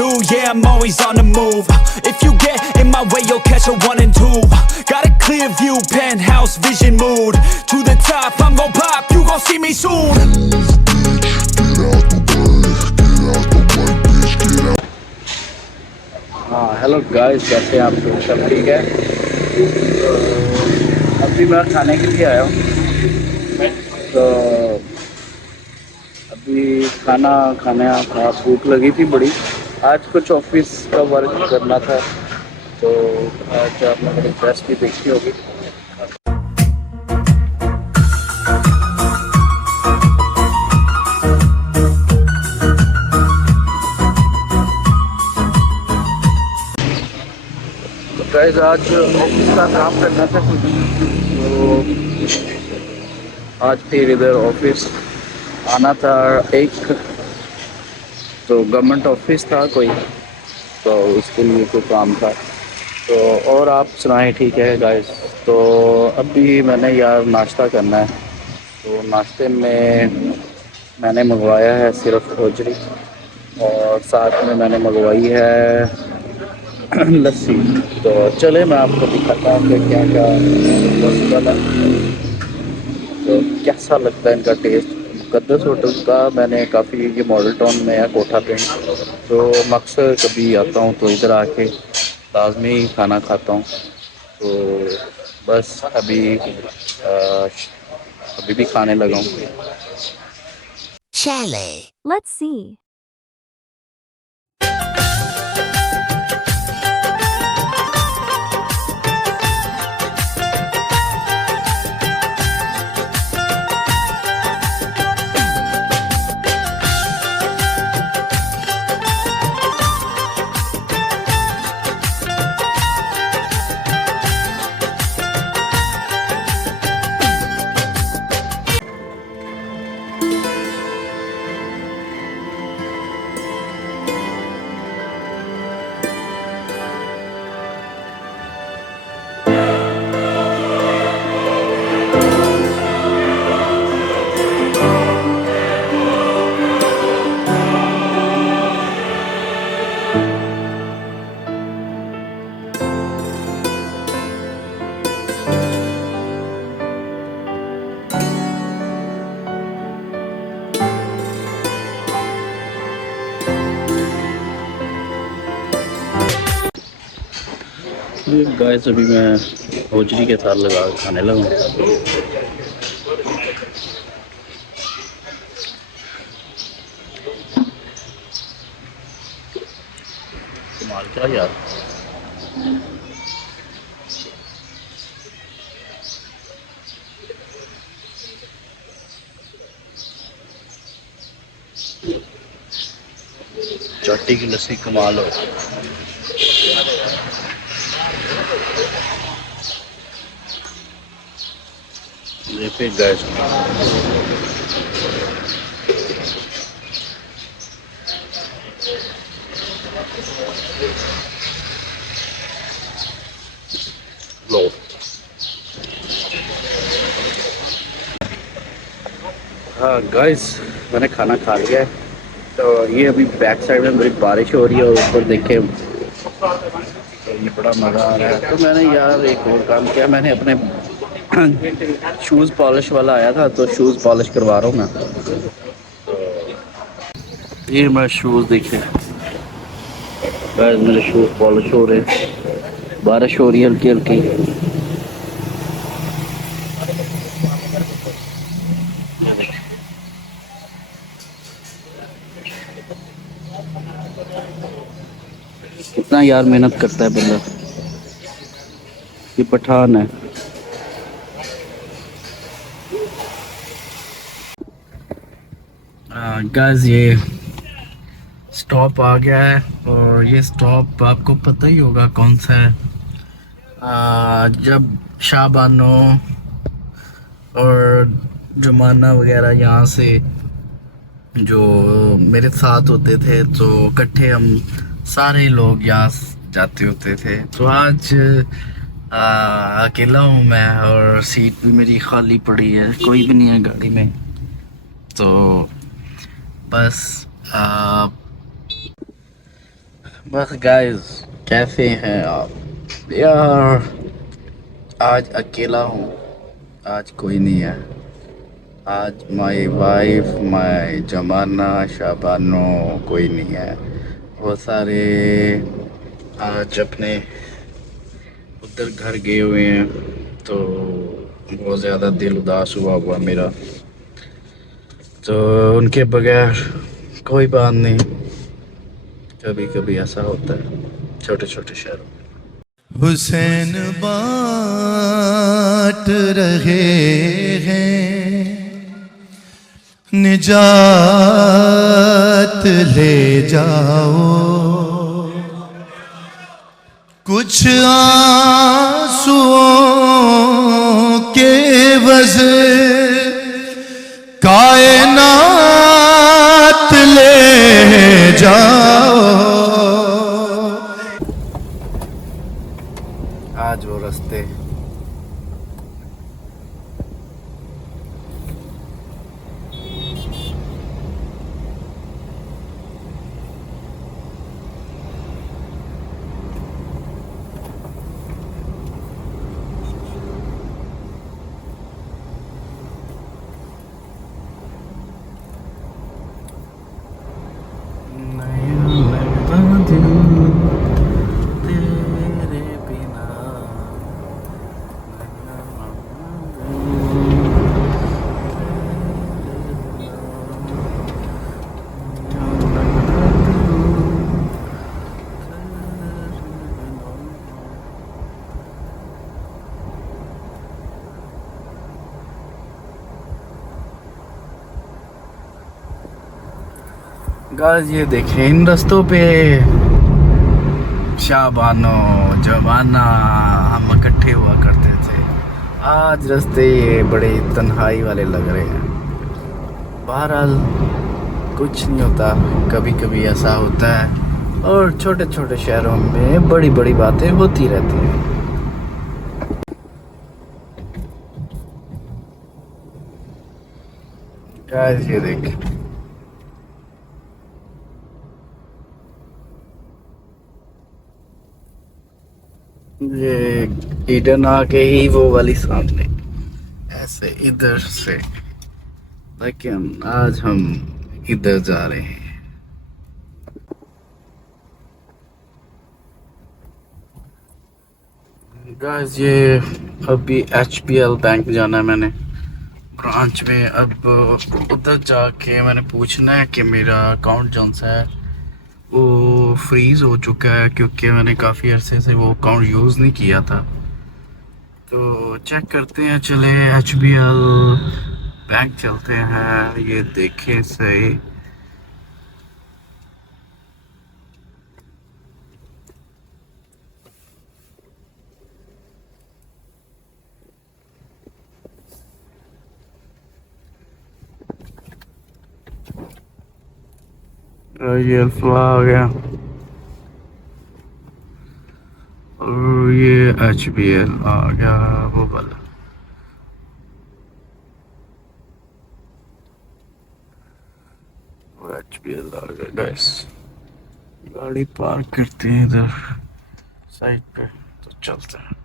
do, yeah, I'm always on the move. If you get in my way, you'll catch a 1 and 2. Got a clear view, penthouse vision mood. To the top, I'm gon' pop, you gon' see me soon. हाँ hello guys, कैसे हैं आप लोग? सब ठीक है? अभी मैं खाने के लिए आया हूँ, तो अभी खाना खाने का भूख लगी थी बड़ी। आज कुछ ऑफिस का वर्क करना था, तो आज आपने मेरी ड्रेस भी देखी होगी। गाइस आज ऑफिस का काम करना था, तो आज फिर इधर ऑफिस आना था। एक तो गवर्नमेंट ऑफिस था कोई, तो उसके लिए कोई काम था। तो और आप सुनाएं? ठीक है गाइस, तो अभी मैंने यार नाश्ता करना है, तो नाश्ते में मैंने मंगवाया है सिर्फ होजरी, और साथ में मैंने मंगवाई है लस्सी। तो चले मैं आपको दिखाता हूँ कि क्या क्या पॉसिबल है, तो कैसा लगता है इनका टेस्ट। मुक़द्दस होटल का मैंने काफ़ी, ये मॉडल टाउन में है कोठा पे, तो अक्सर कभी आता हूँ तो इधर आके लाजमी खाना खाता हूँ। तो बस अभी भी खाने लगा हूँ। चले Let's see. गाइस अभी मैं होजरी के साथ लगा के खाने लगा। कमाल क्या यार, चाटी की लस्सी कमाल हो। फिर गाइस लो, हाँ गाइस मैंने खाना खा लिया है, तो ये अभी बैक साइड में बड़ी बारिश हो रही है और ऊपर देखे तो ये बड़ा मज़ा आ रहा है। तो मैंने यार एक और काम किया, मैंने अपने शूज़ पॉलिश वाला आया था, तो शूज़ पॉलिश करवा रहा हूँ मैं। ये मैं शूज़ देखे गाइस, मेरे शूज़ पॉलिश हो रहे, बारिश हो रही है हल्की हल्की। कितना यार मेहनत करता है बंदा, ये पठान है। गाइस ये स्टॉप आ गया है, और ये स्टॉप आपको पता ही होगा कौन सा है। जब शाबानो और जमाना वगैरह यहाँ से जो मेरे साथ होते थे, तो इकट्ठे हम सारे लोग यहाँ जाते होते थे। तो आज अकेला हूँ मैं, और सीट भी मेरी खाली पड़ी है, कोई भी नहीं है गाड़ी में। तो बस बस गाइस, कैसे हैं आप यार? आज अकेला हूँ, आज कोई नहीं है। आज माय वाइफ, माय जमाना, शाबानो कोई नहीं है। वो सारे आज अपने उधर घर गए हुए हैं, तो बहुत ज़्यादा दिल उदास हुआ हुआ मेरा। तो उनके बगैर कोई बात नहीं, कभी कभी ऐसा होता है छोटे छोटे शहरों में। हुसैन बाट रहे हैं, निजात ले जाओ। कुछ आंसुओं के वज़े कायनात ले जाओ। आज वो रास्ते तेरे बिना गाइस, ये देखें इन रास्तों पे शाबानो जमाना हम इकट्ठे हुआ करते थे। आज रास्ते ये बड़े तन्हाई वाले लग रहे हैं। बहरहाल कुछ नहीं होता, कभी कभी ऐसा होता है, और छोटे छोटे शहरों में बड़ी बड़ी बातें होती रहती हैं। गाइस, ये देख, ये ईडन आके ही वो वाली सामने ऐसे इधर से, लेकिन आज हम इधर जा रहे हैं। गाइस, ये अभी HBL बैंक जाना है मैंने ब्रांच में। अब उधर जाके मैंने पूछना है कि मेरा अकाउंट जो सा है वो फ्रीज़ हो चुका है, क्योंकि मैंने काफ़ी अरसे से वो अकाउंट यूज़ नहीं किया था। तो चेक करते हैं, चले HBL बैंक चलते हैं, ये देखें सही। ये अल्फा आ गया और ये HBL आ गया, वो वाला। HBL आ गया गाइस। गाड़ी पार्क करते हैं इधर साइड पे, तो चलते हैं।